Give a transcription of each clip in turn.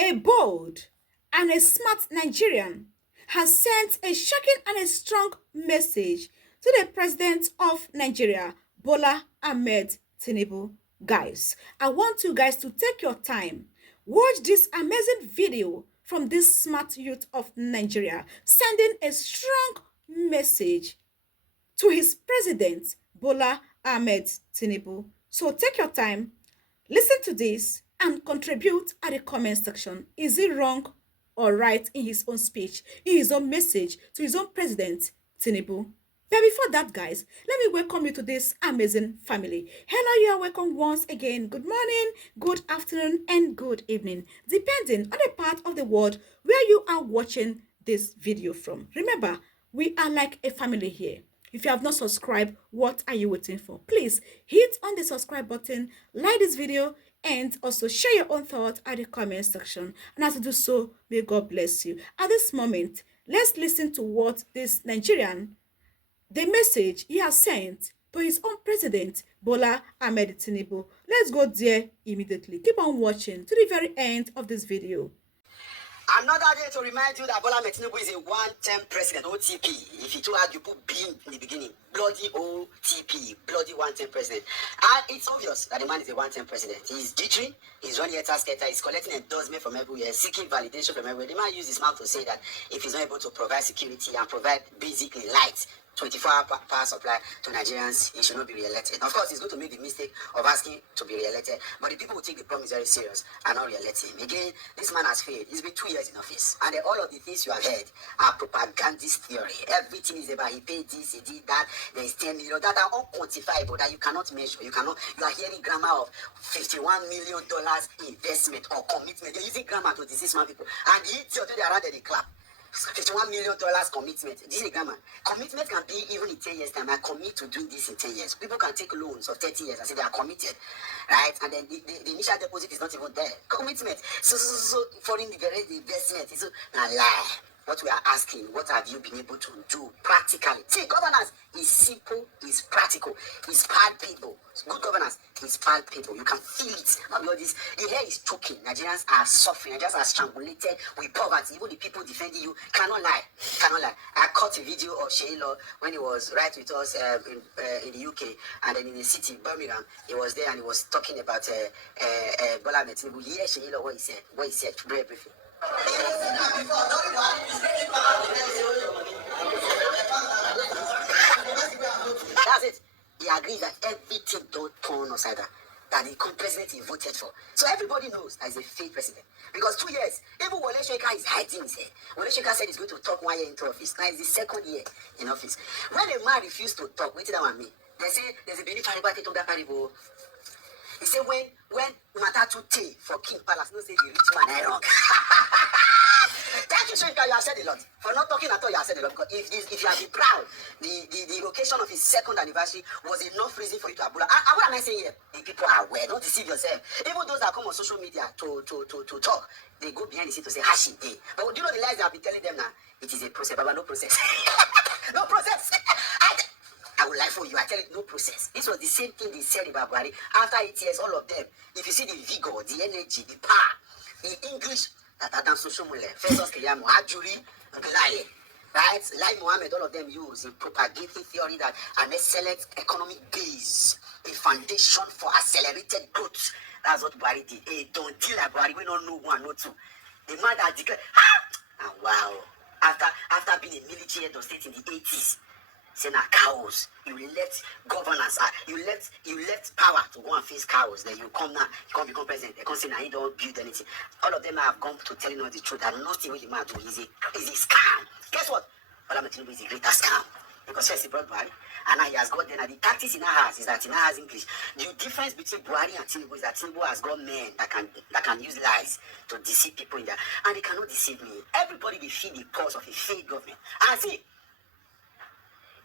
A bold and a smart Nigerian has sent a shocking and a strong message to the president of Nigeria, Bola Ahmed Tinubu. Guys, I want you guys to take your time, watch this amazing video from this smart youth of Nigeria, sending a strong message to his president, Bola Ahmed Tinubu. So take your time, listen to this, and contribute at the comment section. Is he wrong or right in his own speech, in his own message to his own president, Tinubu? But before that, guys, let me welcome you to this amazing family. Hello, you are welcome once again. Good morning, good afternoon, and good evening, depending on the part of the world where you are watching this video from. Remember, we are like a family here. If you have not subscribed, what are you waiting for? Please hit on the subscribe button, like this video, and also share your own thoughts at the comment section. And as you do so, may God bless you. At this moment, let's listen to what this Nigerian, the message he has sent to his own president, Bola Ahmed Tinubu. Let's go there immediately. Keep on watching to the very end of this video. Another day to remind you that Bola Ahmed Tinubu is a one-term president, OTP. If you too hard, you put B in the beginning. Bloody OTP, bloody one-term president. And it's obvious that the man is a one-term president. He's jittery, he's running a task getter, he's collecting endorsement from everywhere, seeking validation from everywhere. The man uses his mouth to say that if he's not able to provide security and provide basically light, 24-hour power supply to Nigerians, he should not be re-elected. Of course, he's going to make the mistake of asking to be re-elected, but the people who take the promise very serious and not re-elect him. Again, this man has failed. He's been 2 years in office, and all of the things you have heard are propagandist theory. Everything is about he paid this, he did that, there is 10 million, that are unquantifiable, that you cannot measure. You are hearing grammar of $51 million investment or commitment. They're using grammar to deceive smart people, and the idiot they around the clap. $51 million commitment. This is a grammar. Commitment can be even in 10 years' time. I commit to doing this in 10 years. People can take loans of 30 years and say they are committed, right? And then the initial deposit is not even there. Commitment. So foreign the investment. It's a lie. What we are asking, what have you been able to do practically? See, governance is simple, is practical, is palpable. Good governance is palpable. You can feel it. Not all this. The hair is choking. Nigerians are suffering. Nigerians are strangulated with poverty. Even the people defending you cannot lie. Cannot lie. I caught a video of Sheila when he was right with us in the UK, and then in the city, Birmingham. He was there and he was talking about Bola Ahmed Tinubu. He heard Sheila what he said. What he said. Very briefly. That's it. He agrees that everything don't turn upside down. That the president he voted for. So everybody knows that he's a fake president. Because 2 years, even Wole Soyinka is hiding his head. Wole Soyinka said he's going to talk 1 year into office. Now it's the second year in office. When a man refused to talk, wait till that one me. They say there's a very paribate to that paribo. He said when matter to tea for King Palace, no say the rich man I wrong. Thank you, Soyinka. You have said a lot. For not talking at all, you have said a lot. Because if you have been proud, the occasion of his second anniversary was enough reason for you to abula. And what am I saying here? The people are aware. Don't deceive yourself. Even those that come on social media to talk, they go behind the scene to say hashi day. But do you know the lies that I've been telling them now? It is a process, but no process. No process. I will lie for you. I tell you, no process. This was the same thing they said about Buhari. After 8 years, all of them, if you see the vigor, the energy, the power, the English that Adam Soshomole, Festus Keyamo, Ajuri, Glai, right? Lai Mohammed, all of them use in propagating theory that an excellent economic base, a foundation for accelerated growth. That's what Buhari did. Hey, don't deal like Buhari. We don't know one, no two. The man that declared, and wow, after being a military head of state in the 80s, saying that cows, you let governance, you let power to go and face cows, then you come now, you can't become president, they can't say now you don't build anything. All of them have gone to telling us the truth that nothing with the man do is a scam. Guess what? Bola Ahmed Tinubu is a greater scam. Because first he brought Buhari, and now he has got then, and the tactics he now has is that he now has English. The difference between Buhari and Tinubu is that Tinubu has got men that can use lies to deceive people in there, and they cannot deceive me. Everybody they feel the cause of a fake government. And see,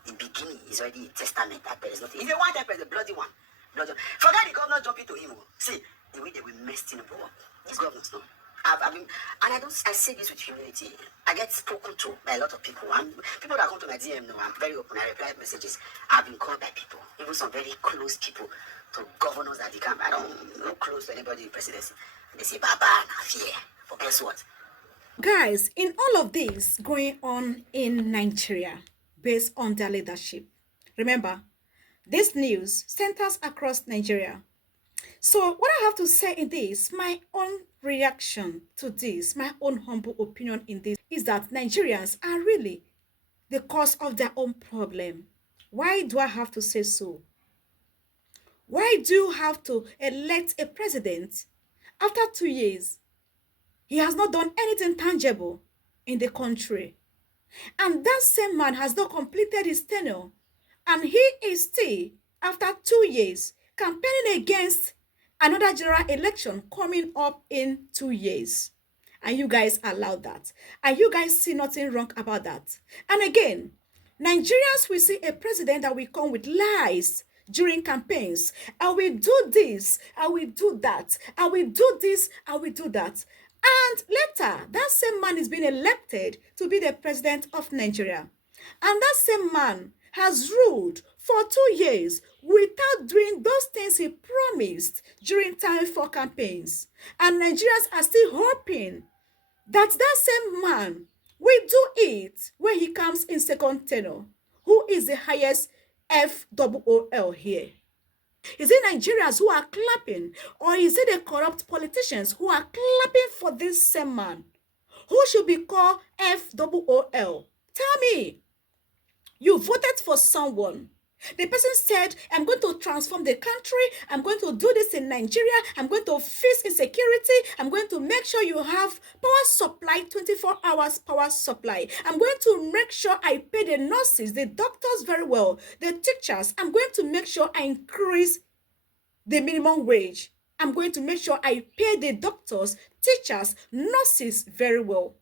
the beginning is already a testament that there is nothing. If you want that president, bloody one. Forget the governor jumping to him. See, the way they will mess Tinubu up. These governors, no. I say this with humility. I get spoken to by a lot of people. And people that come to my DM know I'm very open. I reply messages. I've been called by people, even some very close people, to governors that they come. I don't look close to anybody in presidency. They say, Baba, na fear. For guess what? Guys, in all of this going on in Nigeria based on their leadership, remember, this news centers across Nigeria. So, what I have to say in this, my own reaction to this, my own humble opinion in this, is that Nigerians are really the cause of their own problem. Why do I have to say so? Why do you have to elect a president after 2 years? He has not done anything tangible in the country. And that same man has not completed his tenure. And he is still, after 2 years, campaigning against another general election coming up in 2 years. And you guys allow that. And you guys see nothing wrong about that. And again, Nigerians will see a president that will come with lies during campaigns. I will do this, I will do that, I will do this, I will do that. And later, that same man is being elected to be the president of Nigeria. And that same man has ruled for 2 years without doing those things he promised during time for campaigns. And Nigerians are still hoping that that same man will do it when he comes in second tenure. Who is the highest FOOL here? Is it Nigerians who are clapping, or is it the corrupt politicians who are clapping for this same man? Who should be called FOOL? Tell me. You voted for someone. The person said, I'm going to transform the country. I'm going to do this in Nigeria. I'm going to fix insecurity. I'm going to make sure you have power supply, 24 hours power supply. I'm going to make sure I pay the nurses, the doctors very well, the teachers. I'm going to make sure I increase the minimum wage. I'm going to make sure I pay the doctors, teachers, nurses very well.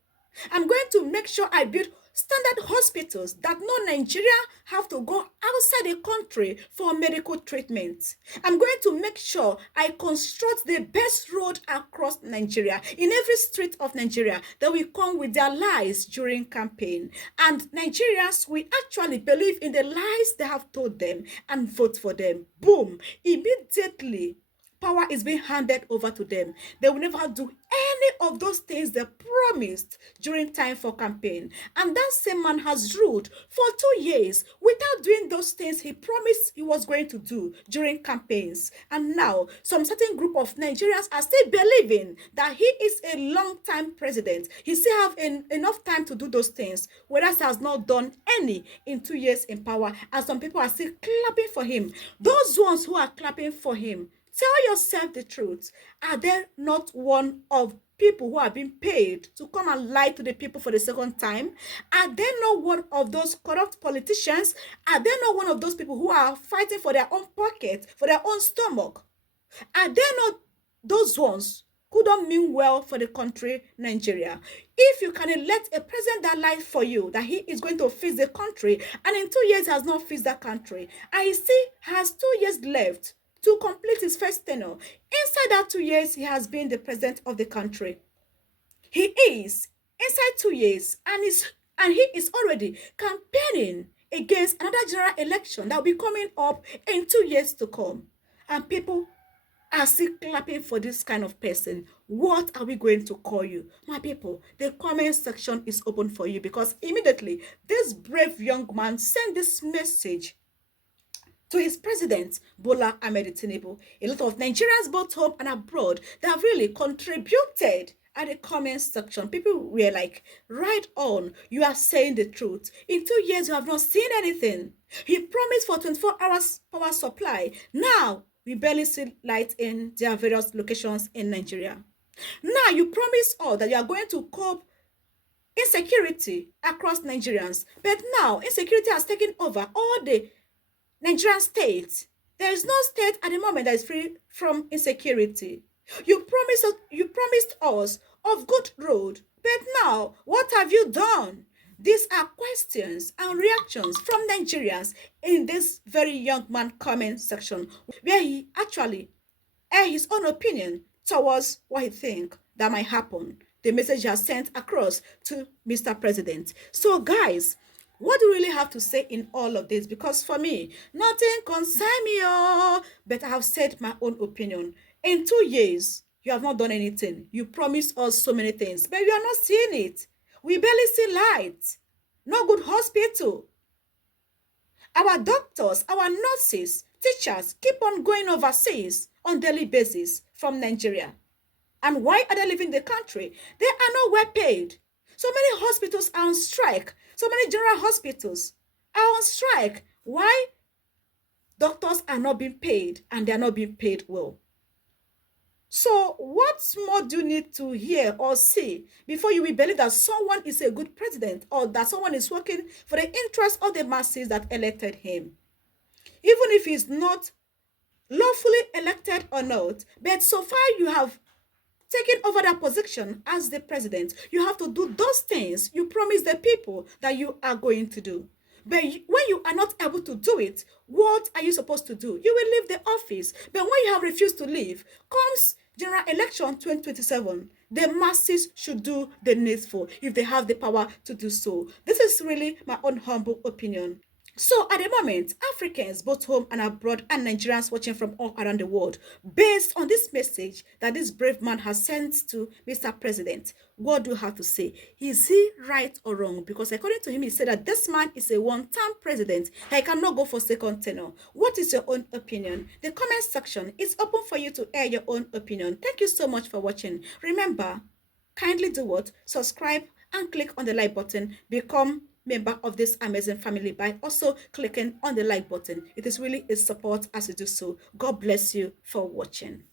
I'm going to make sure I build standard hospitals that no Nigerian have to go outside the country for medical treatment. I'm going to make sure I construct the best road across Nigeria, in every street of Nigeria, that will come with their lies during campaign. And Nigerians will actually believe in the lies they have told them and vote for them. Boom! Immediately, power is being handed over to them. They will never do any of those things they promised during time for campaign. And that same man has ruled for 2 years without doing those things he promised he was going to do during campaigns. And now, some certain group of Nigerians are still believing that he is a long-time president. He still have enough time to do those things, whereas he has not done any in 2 years in power. And some people are still clapping for him. Those ones who are clapping for him, tell yourself the truth. Are there not one of people who are being paid to come and lie to the people for the second time? Are there not one of those corrupt politicians? Are there not one of those people who are fighting for their own pocket, for their own stomach? Are there not those ones who don't mean well for the country, Nigeria? If you can elect a president that lies for you, that he is going to fix the country, and in 2 years has not fixed that country, and he still has 2 years left to complete his first tenure. Inside that 2 years, he has been the president of the country. He is inside 2 years, and he is already campaigning against another general election that will be coming up in 2 years to come. And people are still clapping for this kind of person. What are we going to call you? My people, the comment section is open for you, because immediately this brave young man sent this message to his president, Bola Ahmed Tinubu. A lot of Nigerians, both home and abroad, that have really contributed at the comment section. People were like, right on, you are saying the truth. In 2 years, you have not seen anything. He promised for 24 hours power supply. Now, we barely see light in their various locations in Nigeria. Now, you promised all that you are going to cope insecurity across Nigerians. But now, insecurity has taken over all the Nigerian states. There is no state at the moment that is free from insecurity. You promised us of good road, but now what have you done? These are questions and reactions from Nigerians in this very young man comment section, where he actually aired his own opinion towards what he thinks that might happen. The message he has sent across to Mr. President. So guys, what do you really have to say in all of this? Because for me, nothing concerns me, but I have said my own opinion. In 2 years, You have not done anything. You promised us so many things, but we are not seeing it. We barely see light. No good hospital. Our doctors, our nurses, teachers keep on going overseas on daily basis from Nigeria. And why are they leaving the country? They are not well paid. So many hospitals are on strike. So many general hospitals are on strike. Why? Doctors are not being paid, and they are not being paid well. So what more do you need to hear or see before you will believe that someone is a good president or that someone is working for the interest of the masses that elected him? Even if he's not lawfully elected or not, but so far you have taken over that position as the president, you have to do those things you promise the people that you are going to do. But when you are not able to do it, what are you supposed to do? You will leave the office. But when you have refused to leave, comes general election 2027. The masses should do the needful if they have the power to do so. This is really my own humble opinion. So at the moment, Africans, both home and abroad, and Nigerians watching from all around the world, based on this message that this brave man has sent to Mr. President, what do you have to say? Is he right or wrong? Because according to him, he said that this man is a one-term president. He cannot go for second tenure. What is your own opinion? The comment section is open for you to air your own opinion. Thank you so much for watching. Remember, kindly do what? Subscribe and click on the like button. Become member of this amazing family by also clicking on the like button. It is really a support as you do so. God bless you for watching.